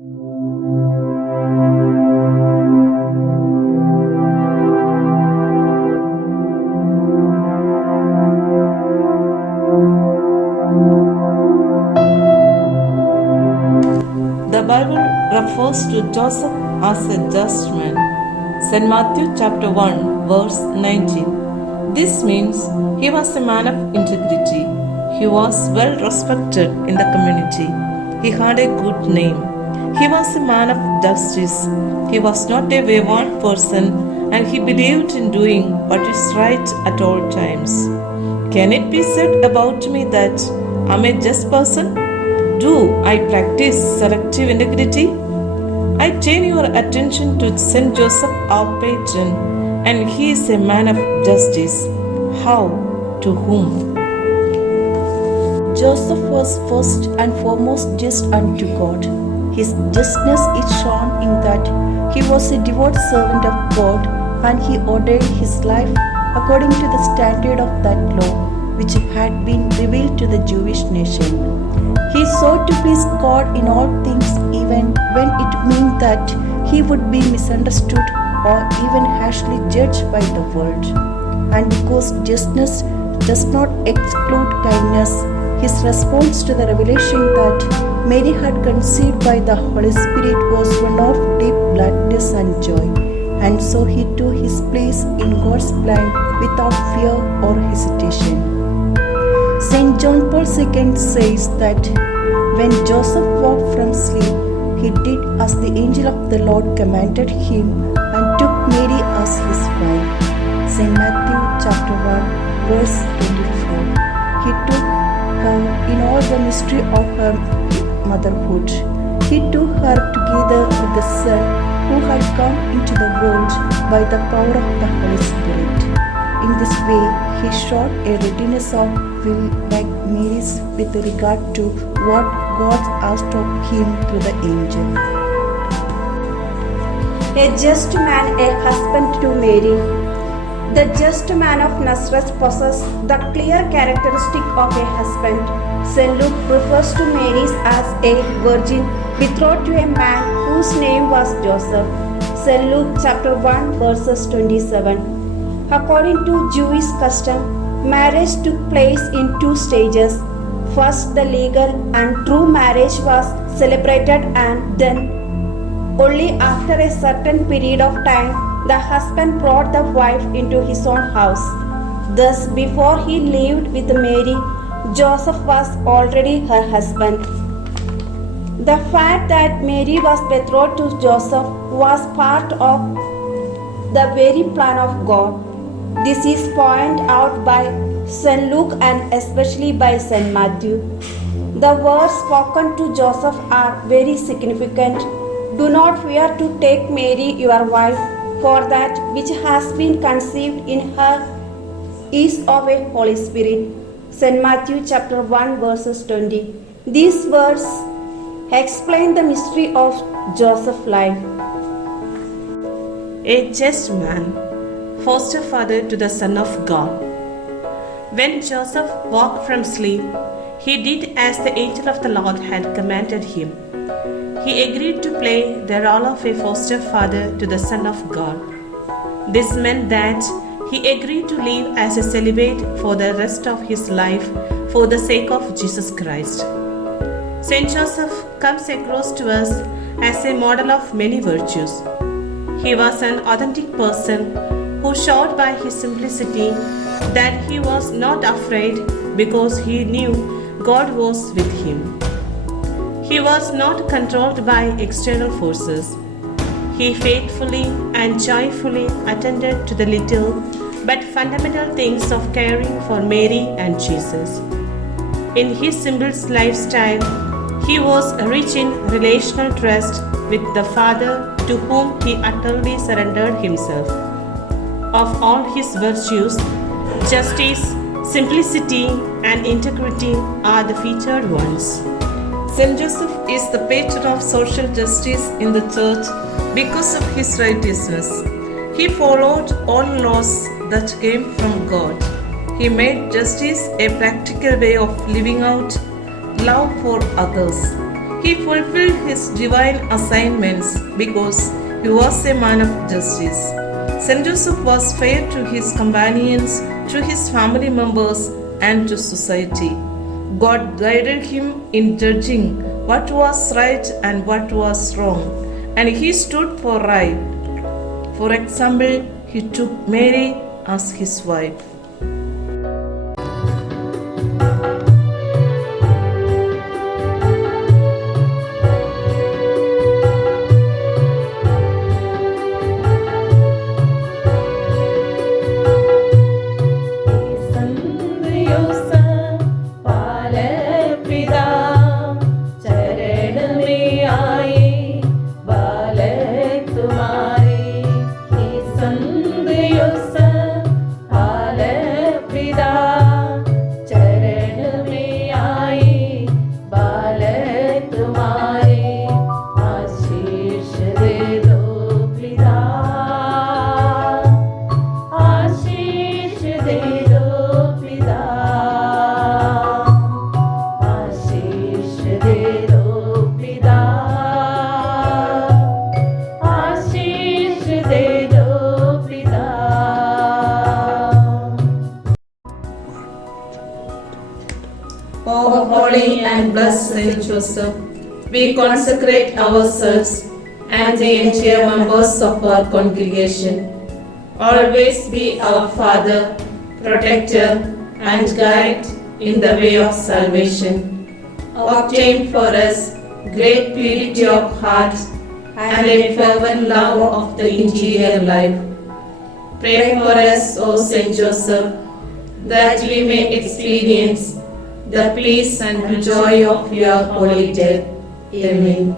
The Bible refers to Joseph as a just man. St. Matthew chapter 1 verse 19. This means he was a man of integrity. He was well respected in the community. He had a good name. He was a man of justice. He was not a wayward person, and he believed in doing what is right at all times. Can it be said about me that I am a just person? Do I practice selective integrity? I turn your attention to Saint Joseph, our patron, and he is a man of justice. How? To whom? Joseph was first and foremost just unto God. His justness is shown in that he was a devout servant of God, and he ordered his life according to the standard of that law which had been revealed to the Jewish nation. He sought to please God in all things, even when it meant that he would be misunderstood or even harshly judged by the world. And because justness does not exclude kindness, his response to the revelation that Mary had conceived by the Holy Spirit was one of deep gladness and joy. And so he took his place in God's plan without fear or hesitation. St. John Paul II says that when Joseph woke from sleep, he did as the angel of the Lord commanded him and took Mary as his wife. St. Matthew chapter 1 verse 24. He took her in all the mystery of her motherhood. He took her together with the Son who had come into the world by the power of the Holy Spirit. In this way, he showed a readiness of will like Mary's with regard to what God asked of him through the angel. A just man, a husband to Mary. The just man of Nazareth possessed the clear characteristic of a husband. St. Luke refers to Mary as a virgin betrothed to a man whose name was Joseph. St. Luke chapter 1 verses 27. According to Jewish custom, marriage took place in two stages. First, the legal and true marriage was celebrated, and then, only after a certain period of time, the husband brought the wife into his own house. Thus, before he lived with Mary, Joseph was already her husband. The fact that Mary was betrothed to Joseph was part of the very plan of God. This is pointed out by St. Luke and especially by St. Matthew. The words spoken to Joseph are very significant. Do not fear to take Mary your wife, for that which has been conceived in her is of a Holy Spirit. St. Matthew chapter 1 verses 20. These words explain the mystery of Joseph's life. A just man, foster father to the Son of God. When Joseph woke from sleep, he did as the angel of the Lord had commanded him. He agreed to play the role of a foster father to the Son of God. This meant that he agreed to live as a celibate for the rest of his life for the sake of Jesus Christ. Saint Joseph comes across to us as a model of many virtues. He was an authentic person who showed by his simplicity that he was not afraid because he knew God was with him. He was not controlled by external forces. He faithfully and joyfully attended to the little but fundamental things of caring for Mary and Jesus. In his simple lifestyle, he was rich in relational trust with the Father to whom he utterly surrendered himself. Of all his virtues, justice, simplicity, and integrity are the featured ones. Saint Joseph is the patron of social justice in the Church because of his righteousness. He followed all laws that came from God. He made justice a practical way of living out love for others. He fulfilled his divine assignments because he was a man of justice. Saint Joseph was fair to his companions, to his family members, and to society. God guided him in judging what was right and what was wrong, and he stood for right. For example, he took Mary as his wife. O holy and blessed Saint Joseph, we consecrate ourselves and the entire members of our congregation. Always be our Father, Protector, and Guide in the way of salvation. Obtain for us great purity of heart and a fervent love of the interior life. Pray for us, O Saint Joseph, that we may experience the peace and joy of your holy death. Amen.